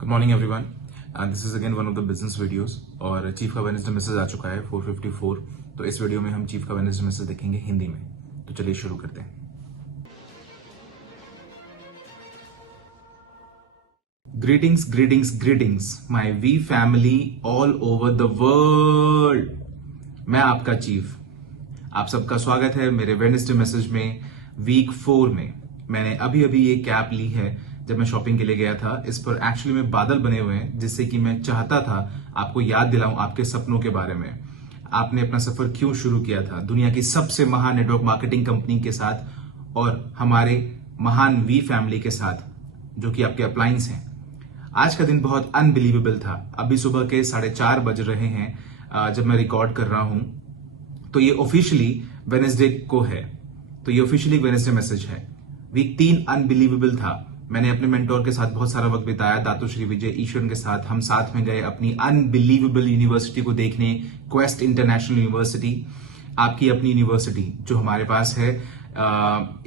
Good morning everyone. This is again one of the business videos और chief का Wednesday message आ चुका है 454। तो इस वीडियो में हम चीफ का वेडनेसडे मैसेज देखेंगे हिंदी में। तो चलिए शुरू करते हैं। Greetings greetings greetings my we family all over the world. मैं आपका चीफ, आप सबका स्वागत है मेरे वेडनेसडे मैसेज में वीक 4 में। मैंने अभी अभी ये कैप ली है जब मैं शॉपिंग के लिए गया था। इस पर एक्चुअली में बादल बने हुए हैं, जिससे कि मैं चाहता था आपको याद दिलाऊं आपके सपनों के बारे में। आपने अपना सफर क्यों शुरू किया था दुनिया की सबसे महान नेटवर्क मार्केटिंग कंपनी के साथ और हमारे महान वी फैमिली के साथ, जो कि आपके अपलायंस हैं। आज का दिन बहुत अनबिलीवेबल था। अभी सुबह के 4:30 बज रहे हैं जब मैं रिकॉर्ड कर रहा हूं। तो ये ऑफिशियली वेडनेसडे को है, तो ये ऑफिशियली वेडनेसडे मैसेज है। वीक 3 अनबिलीवेबल था। मैंने अपने मेंटोर के साथ बहुत सारा वक्त बिताया, दातुश्री विजय ईश्वरन के साथ। हम साथ में गए अपनी अनबिलीवेबल यूनिवर्सिटी को देखने, क्वेस्ट इंटरनेशनल यूनिवर्सिटी, आपकी अपनी यूनिवर्सिटी जो हमारे पास है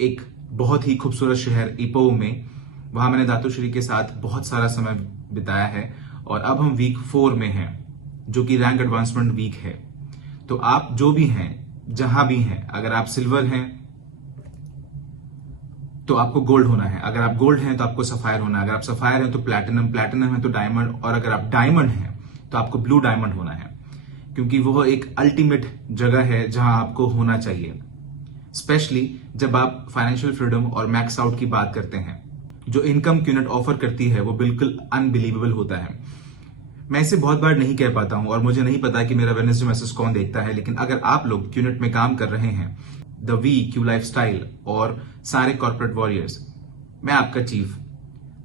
एक बहुत ही खूबसूरत शहर इपो में। वहां मैंने दातुश्री के साथ बहुत सारा समय बिताया है। और अब हम वीक 4 में हैं, जो कि रैंक एडवांसमेंट वीक है। तो आप जो भी हैं, जहां भी हैं, अगर आप सिल्वर हैं तो आपको गोल्ड होना है, अगर आप गोल्ड हैं तो आपको सफायर होना है, अगर आप सफायर हैं तो प्लैटिनम, प्लैटिनम है तो डायमंड, और अगर आप डायमंड हैं तो आपको ब्लू डायमंड होना है। क्योंकि वो एक अल्टीमेट जगह है जहां आपको होना चाहिए, स्पेशली जब आप फाइनेंशियल फ्रीडम और मैक्स आउट की बात करते हैं। जो इनकम क्यूनेट ऑफर करती है वो बिल्कुल अनबिलीवेबल होता है। मैं इसे बहुत बार नहीं कह पाता हूं और मुझे नहीं पता कि मेरा वेडनेसडे मैसेज कौन देखता है, लेकिन अगर आप लोग क्यूनेट में काम कर रहे हैं, द वी क्यू लाइफस्टाइल और सारे कॉर्पोरेट वॉरियर्स, मैं आपका चीफ,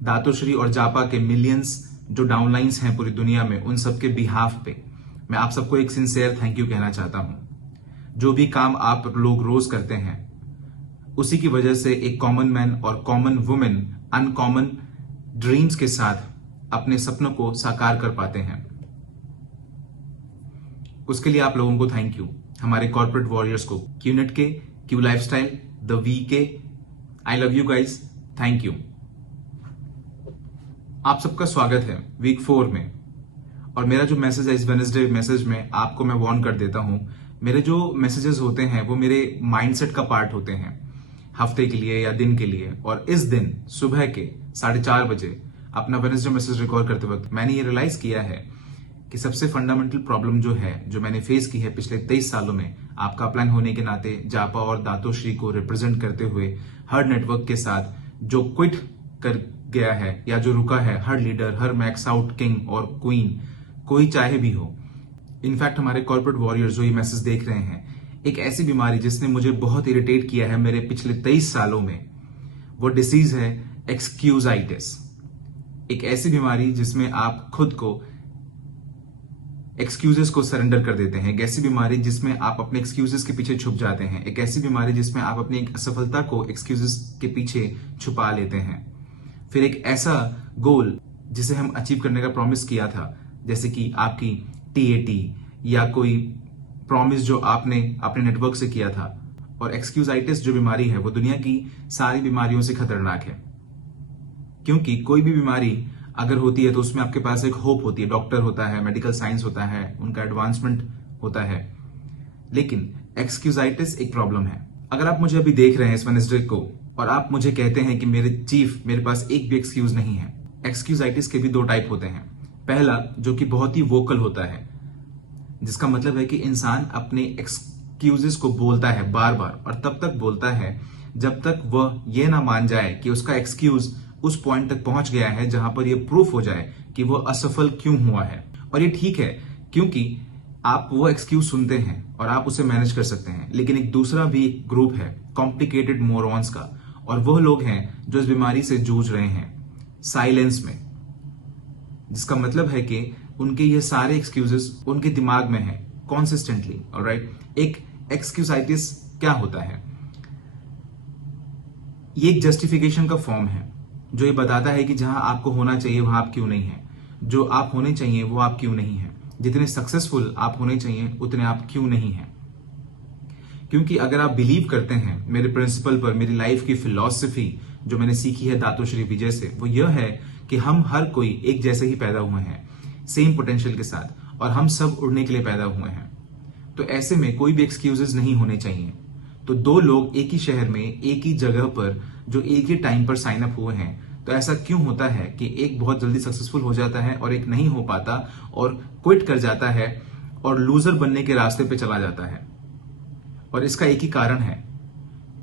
दातुश्री और जापा के मिलियंस जो डाउनलाइंस हैं पूरी दुनिया में, उन सबके बिहाफ पे मैं आप सबको एक सिंसियर थैंक यू कहना चाहता हूं। जो भी काम आप लोग रोज करते हैं, उसी की वजह से एक कॉमन मैन और कॉमन वुमेन अनकॉमन ड्रीम्स के साथ अपने सपनों को साकार कर पाते हैं। उसके लिए आप लोगों को थैंक यू। हमारे कॉर्पोरेट वॉरियर्स को, क्यूनेट के, क्यू लाइफस्टाइल, द वी के, आई love you guys, thank you. आप सबका स्वागत है वीक 4 में। और मेरा जो मैसेज है इस वेडनेसडे मैसेज में, आपको मैं वार्न कर देता हूं, मेरे जो मैसेजेस होते हैं वो मेरे माइंडसेट का पार्ट होते हैं, हफ्ते के लिए या दिन के लिए। और इस दिन सुबह के 4:30 बजे अपना वेडनेसडे मैसेज रिकॉर्ड करते वक्त मैंने ये रियलाइज किया है कि सबसे फंडामेंटल प्रॉब्लम जो है, जो मैंने फेस की है पिछले 23 सालों में, आपका अपलाइन होने के नाते, जापा और दातुश्री को रिप्रेजेंट करते हुए, हर नेटवर्क के साथ जो क्विट कर गया है या जो रुका है, हर लीडर, हर मैक्स आउट किंग और क्वीन, कोई चाहे भी हो। इनफैक्ट हमारे कॉर्पोरेट वॉरियर्स जो ये मैसेज देख रहे हैं, एक ऐसी बीमारी जिसने मुझे बहुत इरिटेट किया है मेरे पिछले 23 सालों में, वो डिसीज है एक्सक्यूजाइटिस। एक ऐसी बीमारी जिसमें आप खुद को एक्सक्यूजेस को सरेंडर कर देते हैं। एक ऐसी बीमारी जिसमें आप अपने एक्सक्यूजेस के पीछे छुप जाते हैं। एक ऐसी बीमारी जिसमें आप अपनी असफलता को एक्सक्यूजेस के पीछे छुपा लेते हैं। फिर एक ऐसा गोल जिसे हम अचीव करने का प्रॉमिस किया था, जैसे कि आपकी टीएटी या कोई प्रॉमिस जो आपने अपने नेटवर्क से किया था। और एक्सक्यूजाइटिस जो बीमारी है वो दुनिया की सारी बीमारियों से खतरनाक है, क्योंकि कोई भी बीमारी अगर होती है तो उसमें आपके पास एक होप होती है, डॉक्टर होता है, मेडिकल साइंस होता है, उनका एडवांसमेंट होता है। लेकिन एक्सक्यूजाइटिस एक प्रॉब्लम है। अगर आप मुझे अभी देख रहे हैं इस वेडनेसडे को और आप मुझे कहते हैं कि मेरे चीफ, मेरे पास एक भी एक्सक्यूज नहीं है। एक्सक्यूजाइटिस के भी 2 टाइप होते हैं। पहला, जो कि बहुत ही वोकल होता है, जिसका मतलब है कि इंसान अपने एक्सक्यूजेस को बोलता है बार बार, और तब तक बोलता है जब तक वह ये ना मान जाए कि उसका एक्सक्यूज उस पॉइंट तक पहुंच गया है जहां पर यह प्रूफ हो जाए कि वह असफल क्यों हुआ है। और ये ठीक है, क्योंकि आप वो एक्सक्यूज सुनते हैं और आप उसे मैनेज कर सकते हैं। लेकिन एक दूसरा भी ग्रुप है कॉम्प्लिकेटेड मोरॉन्स का, और वह लोग हैं जो इस बीमारी से जूझ रहे हैं साइलेंस में। जिसका मतलब है कि उनके ये सारे एक्सक्यूजेस उनके दिमाग में है कॉन्सिस्टेंटली। ऑलराइट, एक एक्सक्यूजाइटिस क्या होता है? ये एक जस्टिफिकेशन का फॉर्म है जो ये बताता है कि जहां आपको होना चाहिए वहां आप क्यों नहीं है, जो आप होने चाहिए वो आप क्यों नहीं है, जितने सक्सेसफुल आप होने चाहिए उतने आप क्यों नहीं हैं। क्योंकि अगर आप बिलीव करते हैं मेरे प्रिंसिपल पर, मेरी लाइफ की फिलॉसफी जो मैंने सीखी है दातुश्री विजय से, वो यह है कि हम हर कोई एक जैसे ही पैदा हुए हैं, सेम पोटेंशियल के साथ, और हम सब उड़ने के लिए पैदा हुए हैं। तो ऐसे में कोई भी एक्सक्यूजेस नहीं होने चाहिए। तो दो लोग एक ही शहर में एक ही जगह पर जो एक ही टाइम पर साइन अप हुए हैं, तो ऐसा क्यों होता है कि एक बहुत जल्दी सक्सेसफुल हो जाता है और एक नहीं हो पाता और क्विट कर जाता है और लूजर बनने के रास्ते पे चला जाता है? और इसका एक ही कारण है,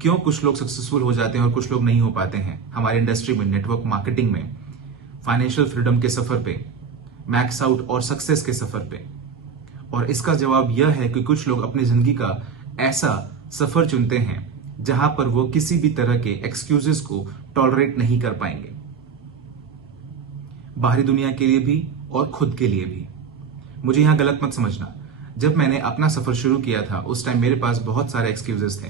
क्यों कुछ लोग सक्सेसफुल हो जाते हैं और कुछ लोग नहीं हो पाते हैं हमारी इंडस्ट्री में, नेटवर्क मार्केटिंग में, फाइनेंशियल फ्रीडम के सफर पे, मैक्स आउट और सक्सेस के सफर पे। और इसका जवाब यह है कि कुछ लोग अपनी जिंदगी का ऐसा सफर चुनते हैं जहां पर वो किसी भी तरह के एक्सक्यूजेस को टॉलरेट नहीं कर पाएंगे, बाहरी दुनिया के लिए भी और खुद के लिए भी। मुझे यहां गलत मत समझना, जब मैंने अपना सफर शुरू किया था उस टाइम मेरे पास बहुत सारे एक्सक्यूजेस थे,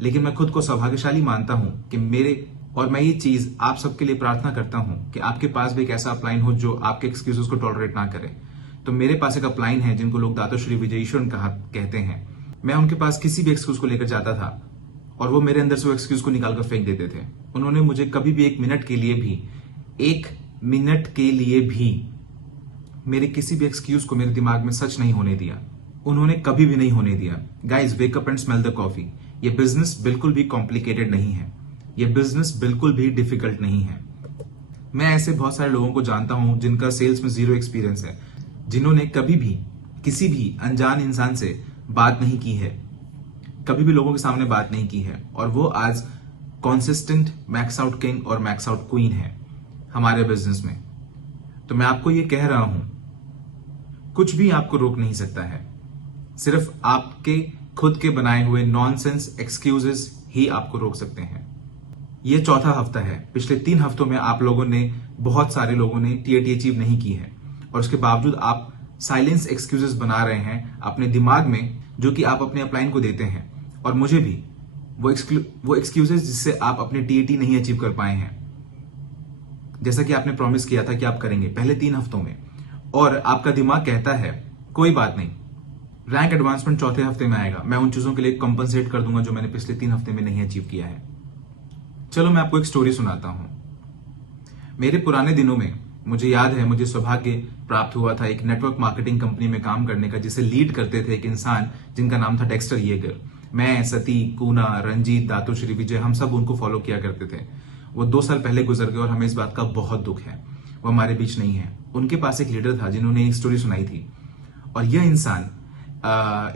लेकिन मैं खुद को सौभाग्यशाली मानता हूं कि मैं ये चीज आप सबके लिए प्रार्थना करता हूं कि आपके पास भी एक ऐसा अपलाइन हो जो आपके एक्सक्यूजेस को टॉलरेट ना करे। तो मेरे पास एक अपलाइन है जिनको लोग दातोश्री विजयेश्वरन कहते हैं। मैं उनके पास किसी भी एक्सक्यूज को लेकर जाता था और वो मेरे अंदर से वो एक्सक्यूज को निकालकर फेंक देते थे। उन्होंने मुझे कभी भी एक मिनट के लिए भी मेरे किसी भी एक्सक्यूज को मेरे दिमाग में सच नहीं होने दिया। उन्होंने कभी भी नहीं होने दिया। Guys, wake up and smell the coffee. ये बिजनेस बिल्कुल भी कॉम्प्लिकेटेड नहीं है, ये बिजनेस बिल्कुल भी डिफिकल्ट नहीं है। मैं ऐसे बहुत सारे लोगों को जानता हूं जिनका सेल्स में जीरो एक्सपीरियंस है, जिन्होंने कभी भी किसी भी अनजान इंसान से बात नहीं की है, कभी भी लोगों के सामने बात नहीं की है, और वो आज कॉन्सिस्टेंट मैक्स आउट किंग और मैक्स आउट क्वीन है हमारे बिजनेस में। तो मैं आपको ये कह रहा हूं, कुछ भी आपको रोक नहीं सकता है, सिर्फ आपके खुद के बनाए हुए नॉनसेंस एक्सक्यूजेस ही आपको रोक सकते हैं। ये चौथा हफ्ता है। पिछले 3 हफ्तों में बहुत सारे लोगों ने टीएटी अचीव नहीं की है, और उसके बावजूद आप साइलेंस एक्सक्यूजेस बना रहे हैं अपने दिमाग में, जो कि आप अपने अपलाइन को देते हैं, और मुझे भी वो एक्सक्यूजेस जिससे आप अपने टीएटी नहीं अचीव कर पाए हैं, जैसा कि आपने प्रॉमिस किया था कि आप करेंगे पहले 3 हफ्तों में, और आपका दिमाग कहता है कोई बात नहीं, रैंक एडवांसमेंट चौथे हफ्ते में आएगा, मैं उन चीजों के लिए कंपनसेट कर दूंगा जो मैंने पिछले 3 हफ्ते में नहीं अचीव किया है। चलो मैं आपको एक स्टोरी सुनाता हूं। मेरे पुराने दिनों में मुझे याद है, मुझे सौभाग्य प्राप्त हुआ था एक नेटवर्क मार्केटिंग कंपनी में काम करने का, जिसे लीड करते थे एक इंसान जिनका नाम था डेक्स्टर येगर। मैं, सती, कूना, रंजीत, दातोश्री, विजय, हम सब उनको फॉलो किया करते थे। वो 2 साल पहले गुजर गए और हमें इस बात का बहुत दुख है, वो हमारे बीच नहीं है। उनके पास एक लीडर था जिन्होंने एक स्टोरी सुनाई थी, और यह इंसान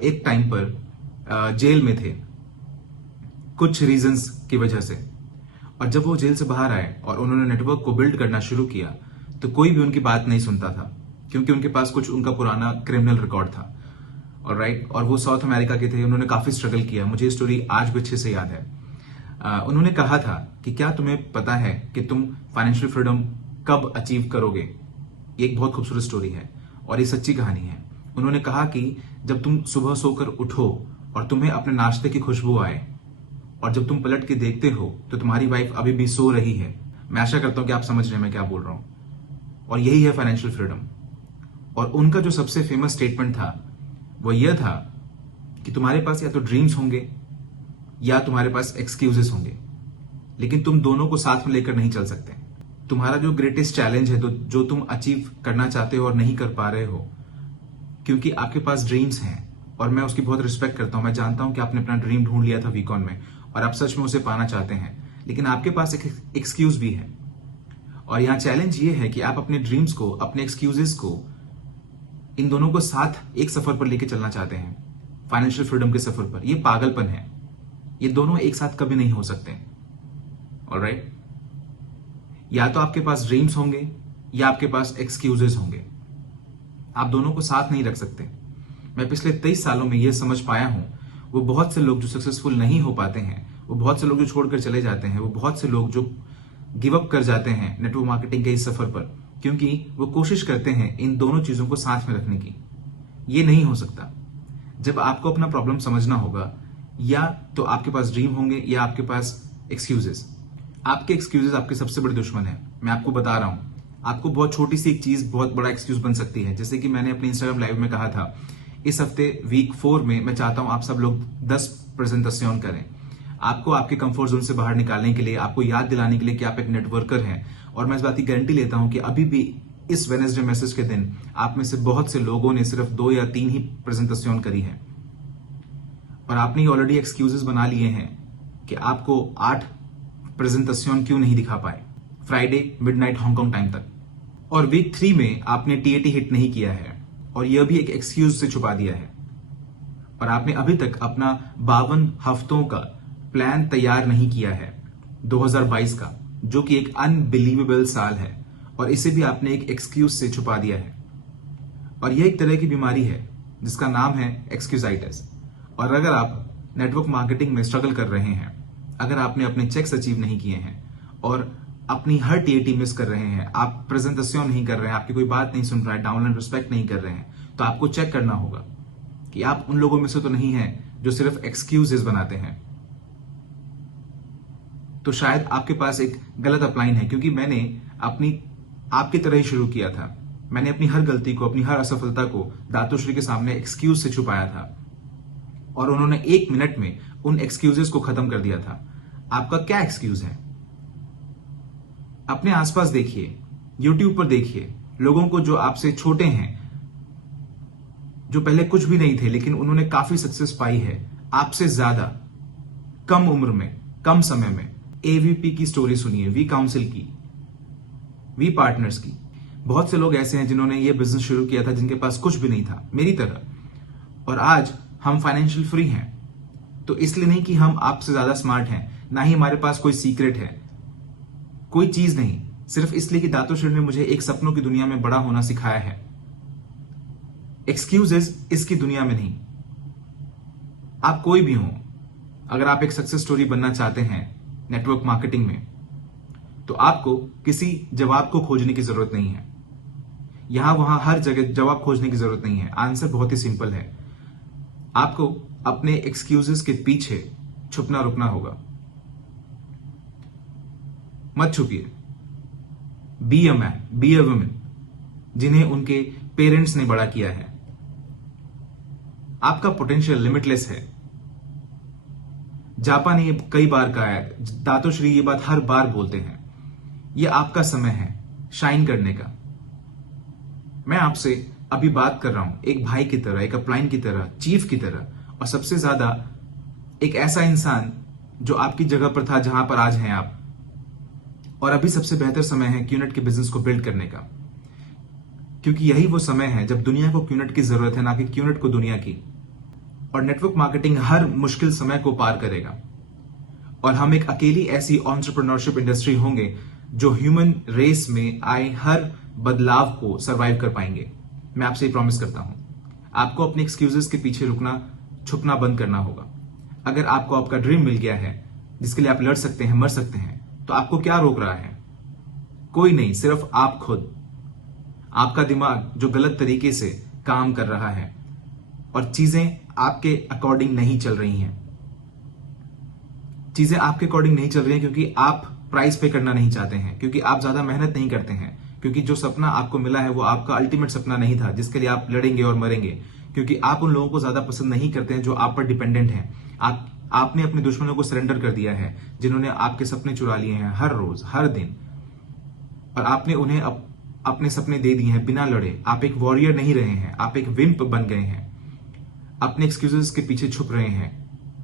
एक टाइम पर जेल में थे कुछ रीजंस की वजह से, और जब वो जेल से बाहर आए और उन्होंने नेटवर्क को बिल्ड करना शुरू किया, तो कोई भी उनकी बात नहीं सुनता था, क्योंकि उनके पास कुछ उनका पुराना क्रिमिनल रिकॉर्ड था। ऑलराइट, और वो साउथ अमेरिका के थे, उन्होंने काफी स्ट्रगल किया। मुझे स्टोरी आज भी अच्छे से याद है। उन्होंने कहा था कि क्या तुम्हें पता है कि तुम फाइनेंशियल फ्रीडम कब अचीव करोगे? ये एक बहुत खूबसूरत स्टोरी है और ये सच्ची कहानी है। उन्होंने कहा कि जब तुम सुबह सोकर उठो और तुम्हें अपने नाश्ते की खुशबू आए, और जब तुम पलट के देखते हो तो तुम्हारी वाइफ अभी भी सो रही है। मैं आशा करता हूं कि आप समझ रहे हैं मैं क्या बोल रहा हूं। और यही है फाइनेंशियल फ्रीडम। और उनका जो सबसे फेमस स्टेटमेंट था वो यह था कि तुम्हारे पास या तो ड्रीम्स होंगे या तुम्हारे पास एक्सक्यूजेस होंगे, लेकिन तुम दोनों को साथ में लेकर नहीं चल सकते। तुम्हारा जो ग्रेटेस्ट चैलेंज है, तो जो तुम अचीव करना चाहते हो और नहीं कर पा रहे हो, क्योंकि आपके पास ड्रीम्स हैं, और मैं उसकी बहुत रिस्पेक्ट करता हूं। मैं जानता हूं कि आपने अपना ड्रीम ढूंढ लिया था वीकॉन में और आप सच में उसे पाना चाहते हैं, लेकिन आपके पास एक एक्सक्यूज भी है। और यहां चैलेंज ये है कि आप अपने ड्रीम्स को, अपने एक्सक्यूजेस को, इन दोनों को साथ एक सफर पर लेके चलना चाहते हैं, फाइनेंशियल फ्रीडम के सफर पर। ये पागलपन है। ये दोनों एक साथ कभी नहीं हो सकते। ऑलराइट, या तो आपके पास ड्रीम्स होंगे या आपके पास एक्सक्यूजेस होंगे। आप दोनों को साथ नहीं रख सकते। मैं पिछले 23 सालों में यह समझ पाया हूं। वो बहुत से लोग जो सक्सेसफुल नहीं हो पाते हैं, वो बहुत से लोग जो छोड़कर चले जाते हैं, वो बहुत से लोग जो गिव अप कर जाते हैं नेटवर्क मार्केटिंग के इस सफर पर, क्योंकि वो कोशिश करते हैं इन दोनों चीजों को साथ में रखने की। ये नहीं हो सकता। जब आपको अपना प्रॉब्लम समझना होगा, या तो आपके पास ड्रीम होंगे या आपके पास एक्सक्यूजेस। आपके एक्सक्यूजेस आपके सबसे बड़े दुश्मन है। मैं आपको बता रहा हूं, आपको बहुत छोटी सी एक चीज बहुत बड़ा एक्सक्यूज बन सकती है। जैसे कि मैंने अपने इंस्टाग्राम लाइव में कहा था, इस हफ्ते वीक 4 में मैं चाहता हूं आप सब लोग 10 प्रेजेंटेशन करें। आपको आपके कंफर्ट जोन से बाहर निकालने के लिए, आपको याद दिलाने के लिए कि आप एक नेटवर्कर हैं और मैं इस बात की गारंटी लेता हूं कि अभी भी इस वेडनेसडे मैसेज के दिन आप में से बहुत से लोगों ने सिर्फ 2 या 3 ही प्रेजेंटेशन करी है और आपने ऑलरेडी एक्सक्यूजेस बना लिए हैं कि आपको 8 प्रेजेंटेशन क्यों नहीं दिखा पाए फ्राइडे मिडनाइट हांगकांग टाइम तक। और वीक 3 में आपने टीएटी हिट नहीं किया है और यह भी एक एक्सक्यूज से छुपा दिया है और आपने अभी तक अपना 52 हफ्तों का प्लान तैयार नहीं किया है 2022 का, जो कि एक अनबिलीवेबल साल है और इसे भी आपने एक एक्सक्यूज से छुपा दिया है। और यह एक तरह की बीमारी है जिसका नाम है एक्सक्यूजाइटिस। और अगर आप नेटवर्क मार्केटिंग में स्ट्रगल कर रहे हैं, अगर आपने अपने चेक्स अचीव नहीं किए हैं और अपनी हर टीएटी मिस कर रहे हैं, आप प्रेजेंटेशन नहीं कर रहे हैं, आपकी कोई बात नहीं सुन रहा है, डाउनलाइन रिस्पेक्ट नहीं कर रहे हैं, तो आपको चेक करना होगा कि आप उन लोगों में से तो नहीं हैं जो सिर्फ एक्सक्यूजेस बनाते हैं। तो शायद आपके पास एक गलत अपलाइन है, क्योंकि मैंने आपकी तरह ही शुरू किया था। मैंने अपनी हर गलती को, अपनी हर असफलता को दातुश्री के सामने एक्सक्यूज से छुपाया था और उन्होंने 1 मिनट में उन एक्सक्यूजेस को खत्म कर दिया था। आपका क्या एक्सक्यूज है? अपने आसपास देखिए, यूट्यूब पर देखिए, लोगों को जो आपसे छोटे हैं, जो पहले कुछ भी नहीं थे लेकिन उन्होंने काफी सक्सेस पाई है आपसे ज्यादा, कम उम्र में, कम समय में। एवीपी की स्टोरी सुनिए, वी काउंसिल की, वी पार्टनर्स की। बहुत से लोग ऐसे हैं जिन्होंने ये बिजनेस शुरू किया था जिनके पास कुछ भी नहीं था, मेरी तरह, और आज हम फाइनेंशियल फ्री हैं। तो इसलिए नहीं कि हम आपसे ज्यादा स्मार्ट हैं, ना ही हमारे पास कोई सीक्रेट है, कोई चीज नहीं, सिर्फ इसलिए कि दातुश्री ने मुझे एक सपनों की दुनिया में बड़ा होना सिखाया है। एक्सक्यूजेस इसकी दुनिया में नहीं। आप कोई भी हो, अगर आप एक सक्सेस स्टोरी बनना चाहते हैं नेटवर्क मार्केटिंग में, तो आपको किसी जवाब को खोजने की जरूरत नहीं है। यहां वहां हर जगह जवाब खोजने की जरूरत नहीं है। आंसर बहुत ही सिंपल है। आपको अपने एक्सक्यूजेस के पीछे छुपना रुकना होगा। मत छुपिए। Be a man, be a woman, जिन्हें उनके पेरेंट्स ने बड़ा किया है। आपका पोटेंशियल लिमिटलेस है। जापा ने कई बार कहा है, दातुश्री ये बात हर बार बोलते हैं, ये आपका समय है शाइन करने का। मैं आपसे अभी बात कर रहा हूं एक भाई की तरह, एक अपलाइन की तरह, चीफ की तरह, और सबसे ज्यादा एक ऐसा इंसान जो आपकी जगह पर था जहां पर आज हैं आप। और अभी सबसे बेहतर समय है क्यूनेट के बिजनेस को बिल्ड करने का, क्योंकि यही वो समय है जब दुनिया को क्यूनेट की जरूरत है, ना कि क्यूनेट को दुनिया की। और नेटवर्क मार्केटिंग हर मुश्किल समय को पार करेगा और हम एक अकेली ऐसी एंटरप्रेन्योरशिप इंडस्ट्री होंगे जो ह्यूमन रेस में आए हर बदलाव को सरवाइव कर पाएंगे। मैं आपसे प्रॉमिस करता हूं। आपको अपने एक्सक्यूजेस के पीछे रुकना, छुपना बंद करना होगा। अगर आपको आपका ड्रीम मिल गया है जिसके लिए आप लड़ सकते हैं, मर सकते हैं, तो आपको क्या रोक रहा है? कोई नहीं, सिर्फ आप खुद। आपका दिमाग जो गलत तरीके से काम कर रहा है और चीजें आपके अकॉर्डिंग नहीं चल रही हैं। चीजें आपके अकॉर्डिंग नहीं चल रही हैं क्योंकि आप प्राइस पे करना नहीं चाहते हैं, क्योंकि आप ज्यादा मेहनत नहीं करते हैं, क्योंकि जो सपना आपको मिला है वो आपका अल्टीमेट सपना नहीं था जिसके लिए आप लड़ेंगे और मरेंगे, क्योंकि आप उन लोगों को ज्यादा पसंद नहीं करते हैं जो आप पर डिपेंडेंट हैं। आपने अपने दुश्मनों को सरेंडर कर दिया है जिन्होंने आपके सपने चुरा लिए हैं हर रोज, हर दिन, और आपने उन्हें अपने सपने दे दिए हैं बिना लड़े। आप एक वॉरियर नहीं रहे हैं, आप एक विम्प बन गए हैं। अपने एक्सक्यूजेस के पीछे छुप रहे हैं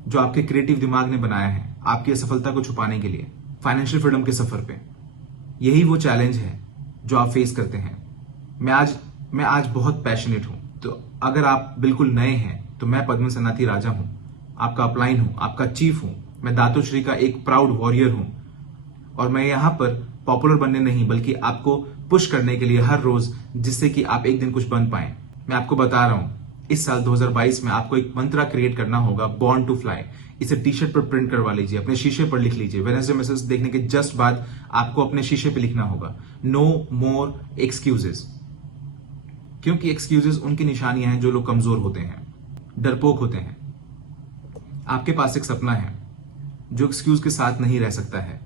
जो आपके क्रिएटिव दिमाग ने बनाया है आपकी असफलता को छुपाने के लिए फाइनेंशियल फ्रीडम के सफर पे। यही वो चैलेंज है जो आप फेस करते हैं। मैं आज बहुत पैशनेट हूं। तो अगर आप बिल्कुल नए हैं तो मैं पद्म सनाथी राजा हूं, आपका अपलाइन हूं, आपका चीफ हूं। मैं दातुश्री का एक प्राउड वॉरियर हूं और मैं यहां पर पॉपुलर बनने नहीं बल्कि आपको पुश करने के लिए हर रोज, जिससे कि आप एक दिन कुछ बन पाए। मैं आपको बता रहा हूं, इस साल 2022 में आपको एक मंत्रा क्रिएट करना होगा, बॉर्न टू फ्लाई। इसे टी शर्ट पर प्रिंट करवा लीजिए, अपने शीशे पर लिख लीजिए। वेडनेसडे मैसेज देखने के जस्ट बाद आपको अपने शीशे पे लिखना होगा, नो मोर एक्सक्यूजेस। क्योंकि एक्सक्यूजेस उनकी निशानियां हैं जो लोग कमजोर होते हैं, डरपोक होते हैं। आपके पास एक सपना है जो एक्सक्यूज के साथ नहीं रह सकता है।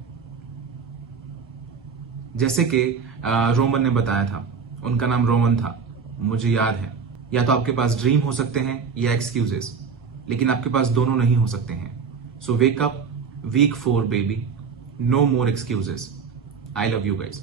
जैसे कि रोमन ने बताया था, उनका नाम रोमन था, मुझे याद है। या तो आपके पास ड्रीम हो सकते हैं या एक्सक्यूजेस, लेकिन आपके पास दोनों नहीं हो सकते हैं। So wake up, week 4 baby, no more excuses. I love you guys.